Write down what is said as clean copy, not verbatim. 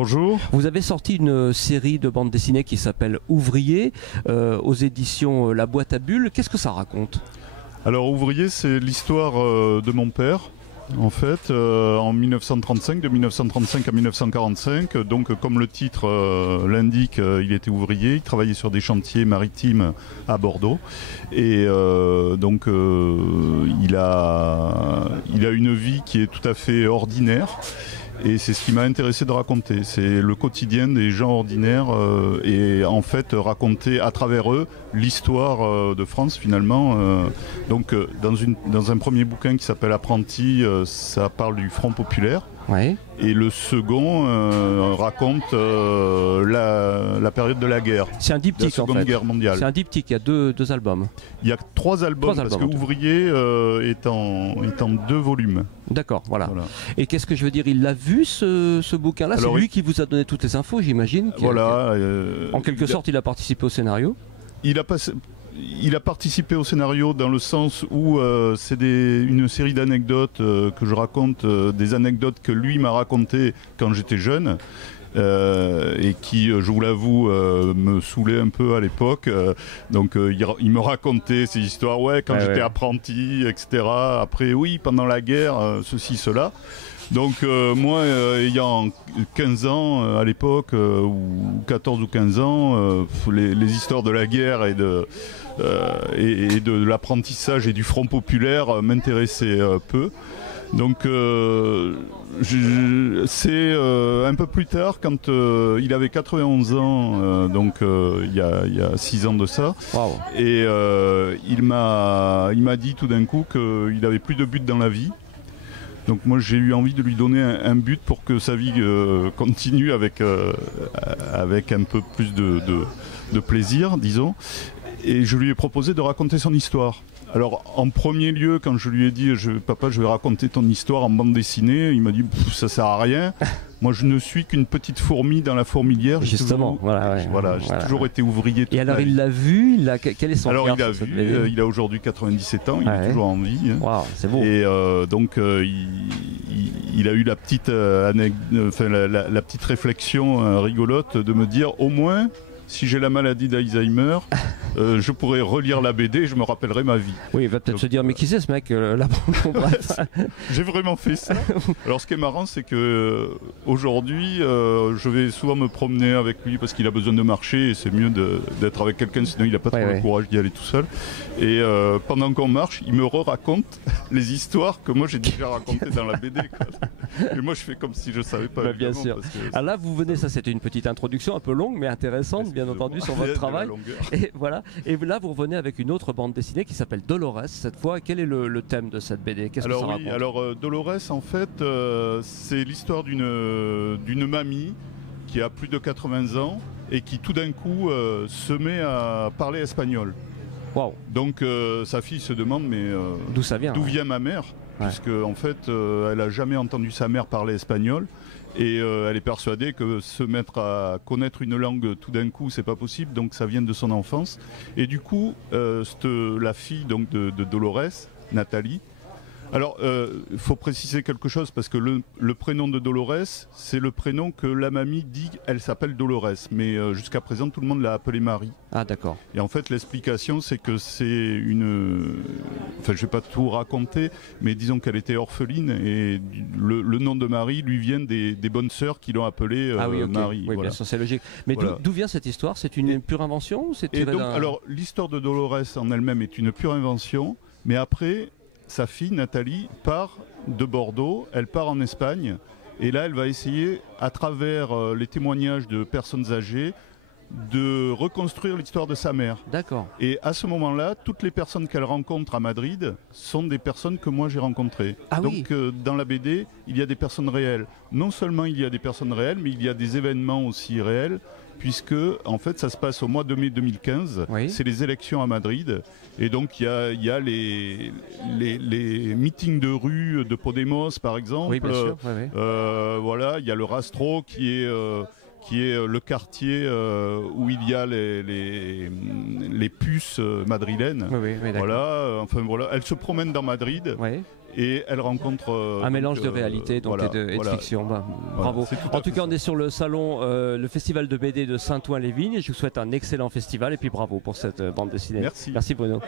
Bonjour. Vous avez sorti une série de bandes dessinées qui s'appelle Ouvrier aux éditions La Boîte à Bulles. Qu'est-ce que ça raconte? Alors Ouvrier, c'est l'histoire de mon père. En fait, en 1935, de 1935 à 1945, donc comme le titre l'indique, il était ouvrier, il travaillait sur des chantiers maritimes à Bordeaux, et il a une vie qui est tout à fait ordinaire. Et c'est ce qui m'a intéressé de raconter, c'est le quotidien des gens ordinaires et en fait raconter à travers eux l'histoire de France finalement. Dans un premier bouquin qui s'appelle Apprenti, ça parle du Front populaire. Ouais. Et le second raconte la période de la guerre. C'est un diptyque la Seconde Guerre mondiale. C'est un diptyque, il y a deux albums. Il y a trois albums parce que Ouvrier est en 2 volumes. D'accord, voilà. Et qu'est-ce que je veux dire? Il l'a vu ce bouquin-là? C'est lui qui vous a donné toutes les infos, j'imagine. Voilà. En quelque sorte, il a participé au scénario. Il a participé au scénario dans le sens où c'est une série d'anecdotes que je raconte, des anecdotes que lui m'a racontées quand j'étais jeune. Et qui, je vous l'avoue, me saoulait un peu à l'époque. Il me racontait ces histoires, quand j'étais apprenti, etc. Après, oui, pendant la guerre, ceci, cela. Donc moi, ayant 15 ans à l'époque, ou 14 ou 15 ans, les histoires de la guerre et de l'apprentissage et du Front populaire m'intéressaient peu. Donc c'est un peu plus tard, quand il avait 91 ans, il y a 6 ans de ça, et il m'a dit tout d'un coup qu'il n'avait plus de but dans la vie. Donc moi j'ai eu envie de lui donner un but pour que sa vie continue avec un peu plus de plaisir, disons. Et je lui ai proposé de raconter son histoire. Alors en premier lieu, quand je lui ai dit papa, je vais raconter ton histoire en bande dessinée, il m'a dit ça sert à rien. Moi je ne suis qu'une petite fourmi dans la fourmilière. Justement, j'ai toujours été ouvrier. Et alors il l'a vu, quel est son regard? Alors il l'a vu, il a aujourd'hui 97 ans, il est toujours en vie. Wow, c'est beau. Et il a eu la petite la petite réflexion rigolote de me dire au moins, si j'ai la maladie d'Alzheimer, je pourrais relire la BD et je me rappellerai ma vie. Oui, il va peut-être se dire, mais qui c'est ce mec là? J'ai vraiment fait ça. Alors ce qui est marrant, c'est que aujourd'hui, je vais souvent me promener avec lui parce qu'il a besoin de marcher et c'est mieux d'être avec quelqu'un, sinon il n'a pas trop le courage d'y aller tout seul. Et pendant qu'on marche, il me raconte les histoires que moi j'ai déjà racontées dans la BD. Et moi je fais comme si je savais pas. Bien sûr. Alors là, vous venez, ça c'était une petite introduction un peu longue mais intéressante, bien entendu, sur votre travail. Et voilà. Et là, vous revenez avec une autre bande dessinée qui s'appelle Dolores. Cette fois, quel est le thème de cette BD? Qu'est-ce que ça raconte? Alors Dolores, en fait, c'est l'histoire d'une mamie qui a plus de 80 ans et qui tout d'un coup se met à parler espagnol. Wow. Donc sa fille se demande mais d'où ça vient? D'où vient ma mère? Puisque en fait, elle a jamais entendu sa mère parler espagnol. Et elle est persuadée que se mettre à connaître une langue tout d'un coup, c'est pas possible, donc ça vient de son enfance. Et du coup, la fille donc de Dolores, Nathalie. Alors, il faut préciser quelque chose parce que le prénom de Dolores, c'est le prénom que la mamie dit, elle s'appelle Dolores, mais jusqu'à présent tout le monde l'a appelée Marie. Ah d'accord. Et en fait l'explication c'est que c'est enfin je vais pas tout raconter, mais disons qu'elle était orpheline et le nom de Marie lui vient des bonnes sœurs qui l'ont appelée Marie. Oui, bien sûr, c'est logique. Mais d'où vient cette histoire? C'est une pure invention ou alors l'histoire de Dolores en elle-même est une pure invention, mais après sa fille Nathalie part de Bordeaux, elle part en Espagne et là elle va essayer à travers les témoignages de personnes âgées de reconstruire l'histoire de sa mère. D'accord. Et à ce moment-là, toutes les personnes qu'elle rencontre à Madrid sont des personnes que moi j'ai rencontrées. Ah donc dans la BD, il y a des personnes réelles. Non seulement il y a des personnes réelles, mais il y a des événements aussi réels, puisque en fait ça se passe au mois de mai 2015, c'est les élections à Madrid, et donc il y a les meetings de rue de Podemos par exemple, oui, bien sûr, voilà, il y a le Rastro qui qui est le quartier où il y a les puces madrilènes. Oui, voilà, voilà, elle se promène dans Madrid. Oui. Et elle rencontre un mélange de réalité donc, et de fiction. Bravo. En tout cas, on est sur le salon, le festival de BD de Saint-Ouen-les-Vignes. Je vous souhaite un excellent festival et puis bravo pour cette bande dessinée. Merci. Merci Bruno.